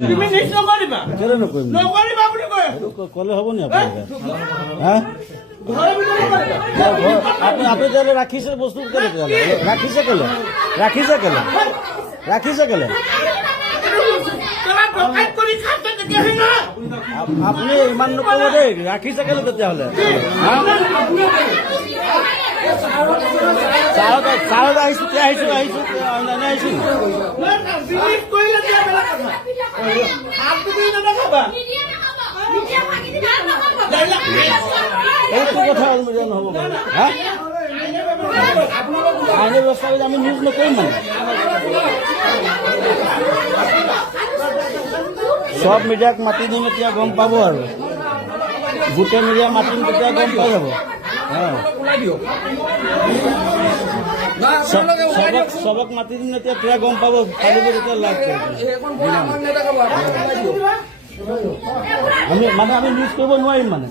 তুমি নিশ্চয় কৰিবা কেলে নকৰিম নকৰিবা বুলি কৈ আছো ক'লে হ'ব নি আপোনালোকে হা ঘৰৰ ভিতৰত কৰিবা আপুনি তেতিয়াহ'লে ৰাখিছে বস্তু কেলে তেতিয়াহ'লে ৰাখিছে কেলে তোমাক ডকাইত কৰি খাইছে তেতিয়াহে না আপুনি ইমান নকৰিব দেই ৰাখিছে কেলে তেতিয়াহ'লে চাহত আহিছো এতিয়া আহিছো অনলাইনে আহিছো বিলিভ কৰিলে দিয়া বেলেগ কথা হাত তুমি নাখাবা এইটো কথা নহ'ব বাৰু হা আইনী ব্যৱস্থা কৰি আমি নিউজ নকৰিম মানে সব মিডিয়াক মাতি দিম এতিয়া গম পাব আৰু গোটেই মিডিয়া মাতিম তেতিয়া গম পাই যাব সবক মাতি দিম এতিয়া পুৰা গম পাব পাৰিব তেতিয়া লাভ আমি নিউজ কৰিব নোৱাৰিম মানে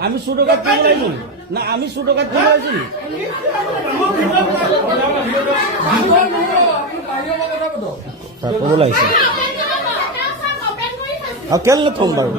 আমি চুৰ ডকাইত কৰিব লাগিব না আমি চুৰ ডকাইত কৰিব আহিছো ক'ব লাগিছে আৰু কেলে নথম বাৰু